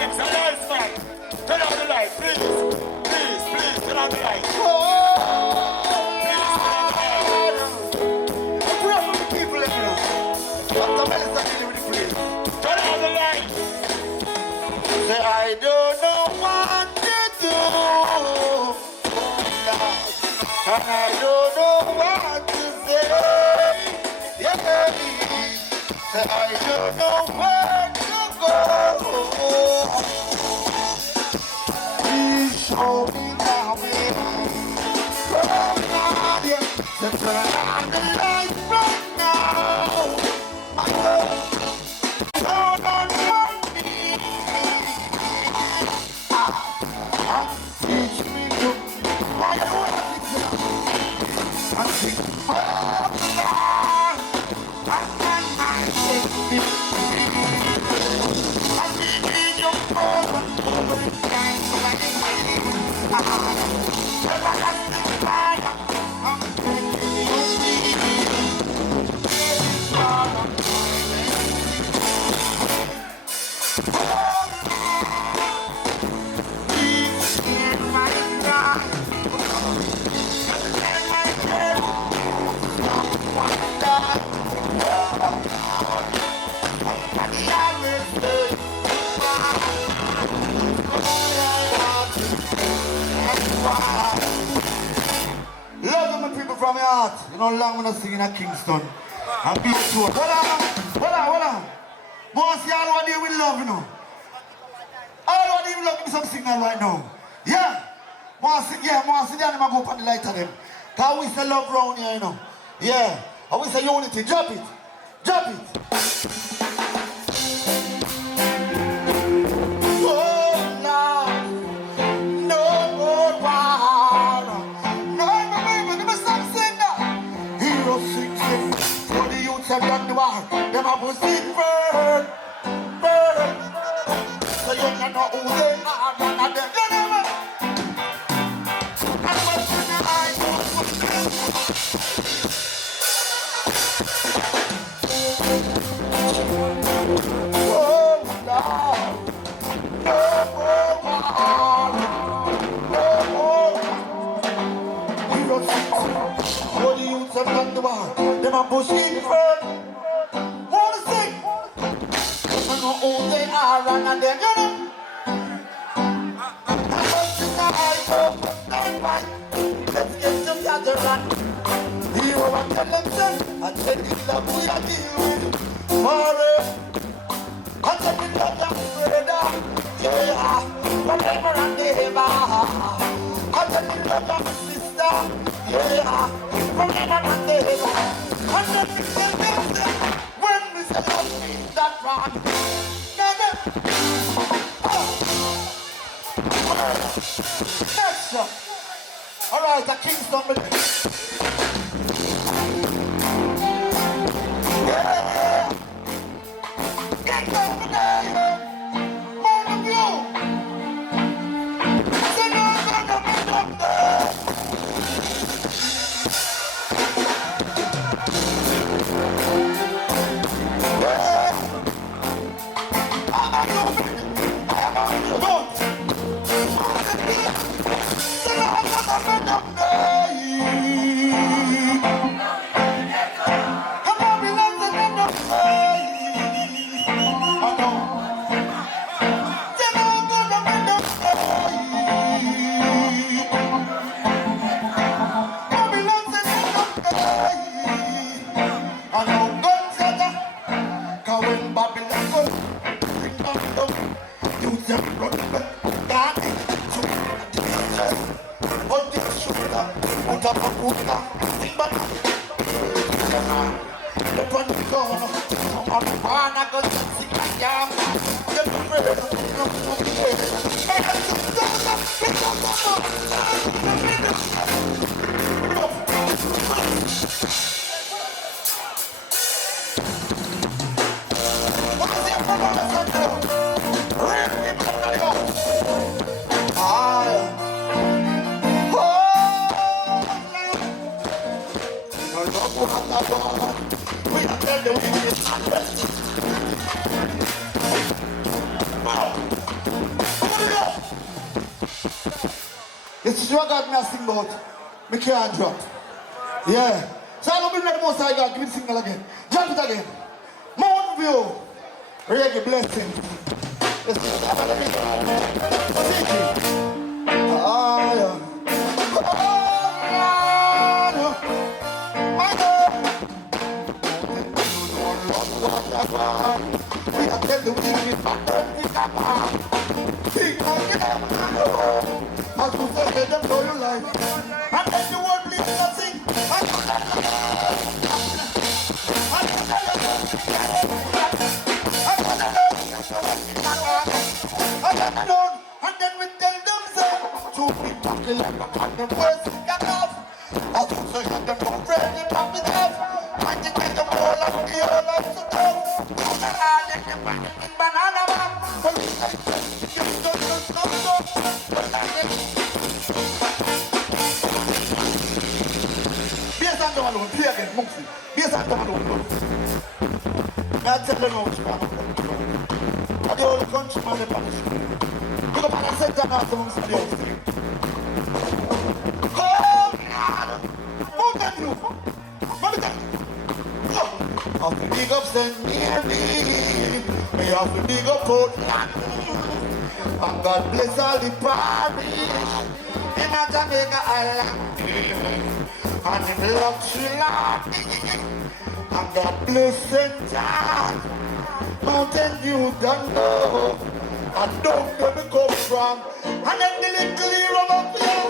It's a nice man. Turn on the light, please. Please, please, turn on the light. Say, I don't know what to do, and I don't know what to say. Yeah, say, I don't know where to go. Please show me now, oh, God, yeah. Say, turn on the light right now. Turn on me. Teach me to why you want to and sing love my people from your heart. You know, long when I sing in a Kingston. And be sure. Hold on. Most of y'all want to deal with love, you know. All want to deal with love, give me some signal right now. Yeah. Most of them go up on the light of them. Because we say love round here, you know. Yeah. And we say unity. Drop it. Have done the war, them a push it burn. So you don't know who they are, none of them. You never. And what's in the eye? Oh, Lord. No more. We don't see. All the youths have done the war, them a push it burn. Who they are and then you know. Let's get together and you want to tell them I said it's love we are dealing with forever. I said it's love brother. Yeah, whatever and ever. I said it's love sister. Yeah, whatever and ever. I said it's love when we say love is that wrong. Next up. Alright, the Kingston yeah. Get over there. More of you. Say no, up there. Extravaganza sing about. Me can't drop. Yeah. So I'm going to bring the most I got. Give me the signal again. Jump it again. Mountain View. Reggae blessing. Let's see. Ah, yeah. We are telling the wicked, as we say, let them know your life. And then you won't believe nothing. And then we tell them, say, to be talking like a man, the words get off. As we say, let them go ready, pop it off. And you get them all up, the all up to go. Banana man. Beers and them alone, play again, monkey. Beers and them alone. I tell them how to man. And the whole country man, they punish. Look up and I said that now to them, somebody else. Oh, God. Mountain View. Let me tell you. I have to big up St. Mary. Me have to big up Portland. And God bless all the parish in a Jamaica Island and in Luxury Land. And God bless St. John. Mountain View don't know. And don't know me come from. And then the little hero up here.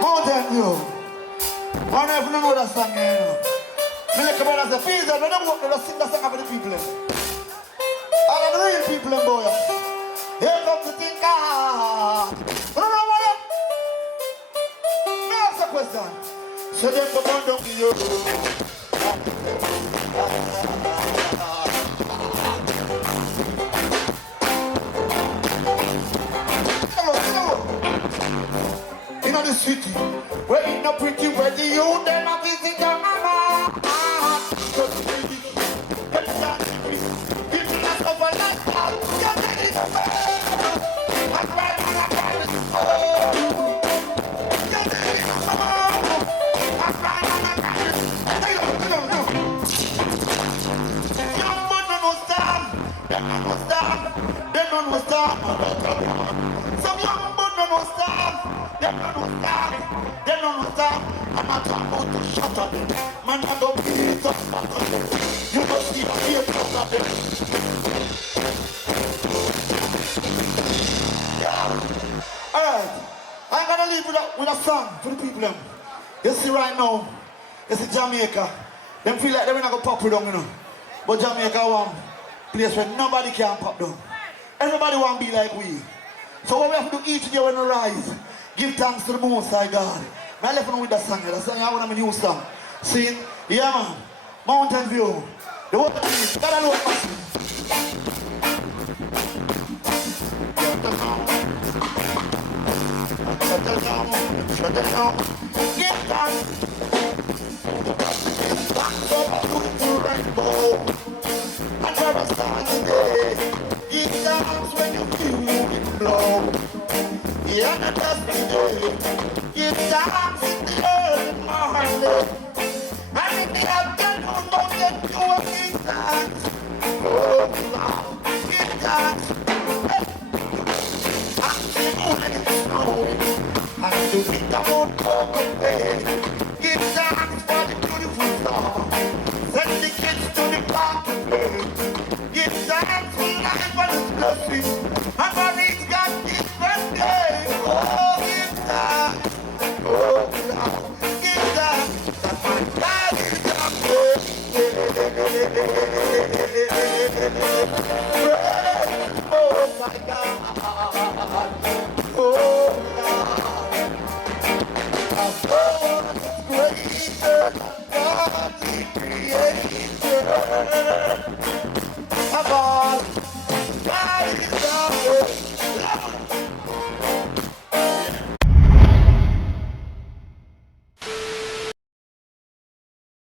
Mountain View. I don't know that song here, you know. Me like a brother say, please, I don't know what to sing that song for the people. All of the real people, boy. Here comes the thinker. I don't know what up. No answer question. So then go down to you. In the city, where in the pretty weather, you then a visit your mama. Just baby, get that degree. People that over like that, you're ready to go. I'm right on a Paris. You're ready to go. I'm right on a Paris. No. Young man no stand. Them man no stand. Them man no stand. Some young man no stand. Them man no stand. Them man no stand. I'm not about to shut up them. Man, I don't beat up on them. You don't see a beat up on them. Yeah. Alright. I'm gonna leave with a song for the people them. You see right now, you see Jamaica. Them feel like they're not gonna pop it down, you know. But Jamaica one place where nobody can pop down. Everybody want to be like we. So what we have to do each day when we rise, give thanks to the Most High God. I left with that song. That song I want to new song. See? Yeah man. Mountain View. The whole thing is Catalogue massive. Shut it down. Get down. To rainbow. I never start today. Give thanks when you feel it blow. Yeah, that's the day. Give thanks in the early morning. And in the afternoon, don't get to a give thanks. Oh, Lord, give thanks. I'm the morning is snowing. And you think I won't walk away. Give thanks for the beautiful song. Send the kids to the park to play. Give thanks for life and its blessings. And for each God different day. Oh,